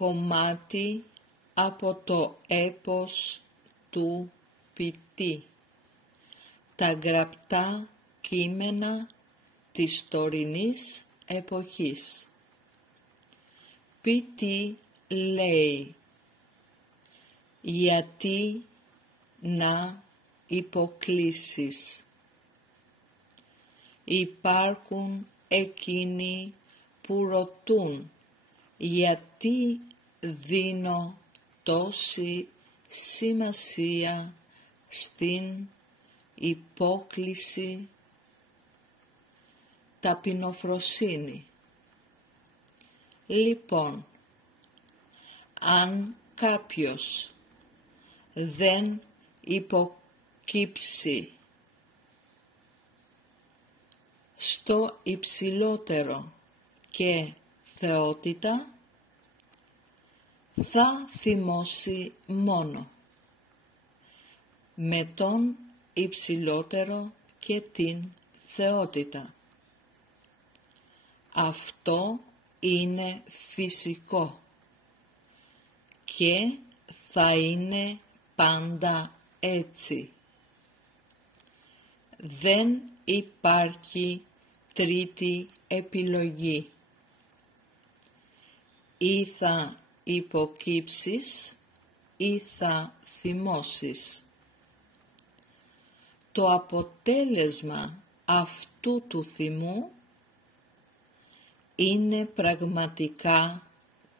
κομμάτι από το έπος του ποιητή, τα γραπτά κείμενα της τωρινής εποχής. Ποιητή λέει: γιατί να υποκλίσεις? Υπάρχουν εκείνοι που ρωτούν γιατί δίνω τόση σημασία στην υπόκλιση, ταπεινοφροσύνη. Λοιπόν, αν κάποιος δεν υποκύψει στο υψηλότερο και θεότητα, θα θυμώσει μόνο με τον υψηλότερο και την θεότητα. Αυτό είναι φυσικό και θα είναι πάντα έτσι. Δεν υπάρχει τρίτη επιλογή. Ή θα υποκύψεις ή θα θυμώσεις. Το αποτέλεσμα αυτού του θυμού είναι πραγματικά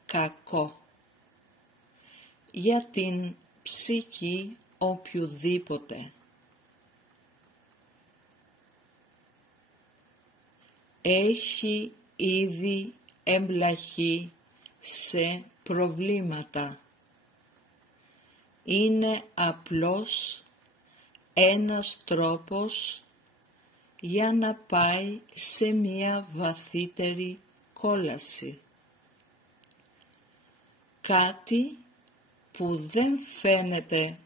κακό για την ψυχή οποιουδήποτε. Έχει ήδη εμπλαχεί σε προβλήματα. Είναι απλώς ένας τρόπος για να πάει σε μια βαθύτερη κόλαση. Κάτι που δεν φαίνεται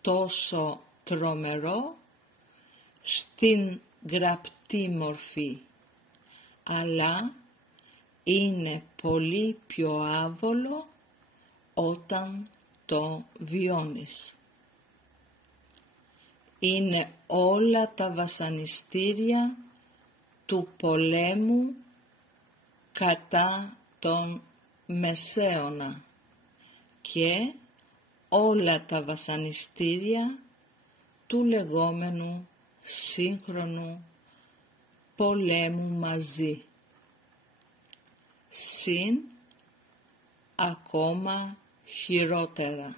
τόσο τρομερό στην γραπτή μορφή, αλλά είναι πολύ πιο άβολο όταν το βιώνεις. Είναι όλα τα βασανιστήρια του πολέμου κατά τον Μεσαίωνα και όλα τα βασανιστήρια του λεγόμενου σύγχρονου πολέμου μαζί. Συν ακόμα χειρότερα.